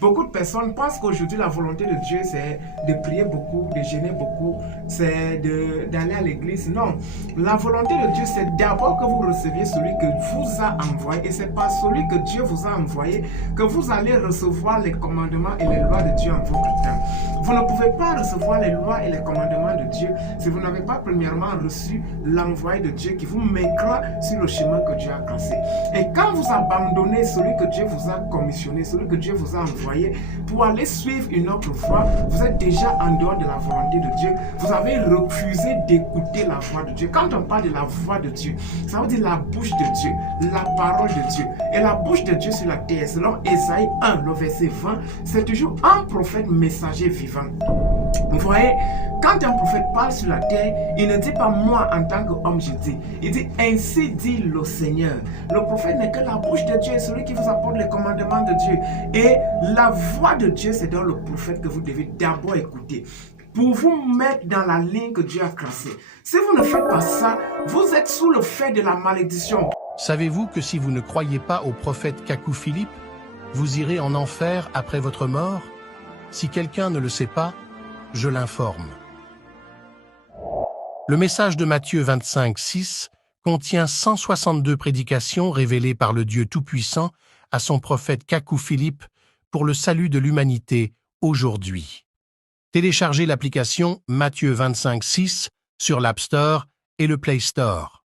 Beaucoup de personnes pensent qu'aujourd'hui, la volonté de Dieu, c'est de prier beaucoup, de jeûner beaucoup, c'est d'aller à l'église. Non, la volonté de Dieu, c'est d'abord que vous receviez celui que vous a envoyé. Et c'est par celui que Dieu vous a envoyé que vous allez recevoir les commandements et les lois de Dieu en votre temps. Vous ne pouvez pas recevoir les lois et les commandements de Dieu si vous n'avez pas premièrement reçu l'envoyé de Dieu qui vous mettra sur le chemin que Dieu a tracé. Et quand vous abandonnez celui que Dieu vous a commissionné, celui que Dieu vous a envoyé pour aller suivre une autre voie, vous êtes déjà en dehors de la volonté de Dieu. Vous avez refusé d'écouter la voix de Dieu. Quand on parle de la voix de Dieu, ça veut dire la bouche de Dieu, la parole de Dieu. Et la bouche de Dieu sur la terre, selon Ésaïe 1, le verset 20, c'est toujours un prophète messager vivant. Vous voyez, quand un prophète parle sur la terre, il ne dit pas moi en tant qu'homme je dis. Il dit ainsi dit le Seigneur. Le prophète n'est que la bouche de Dieu, celui qui vous apporte les commandements de Dieu. Et la voix de Dieu, c'est dans le prophète que vous devez d'abord écouter pour vous mettre dans la ligne que Dieu a tracée. Si vous ne faites pas ça, vous êtes sous le fait de la malédiction. Savez-vous que si vous ne croyez pas au prophète Kakou Philippe, vous irez en enfer après votre mort? Si quelqu'un ne le sait pas, je l'informe. Le message de Matthieu 25, 6 contient 162 prédications révélées par le Dieu Tout-Puissant à son prophète Kakou Philippe pour le salut de l'humanité aujourd'hui. Téléchargez l'application Matthieu 25, 6 sur l'App Store et le Play Store.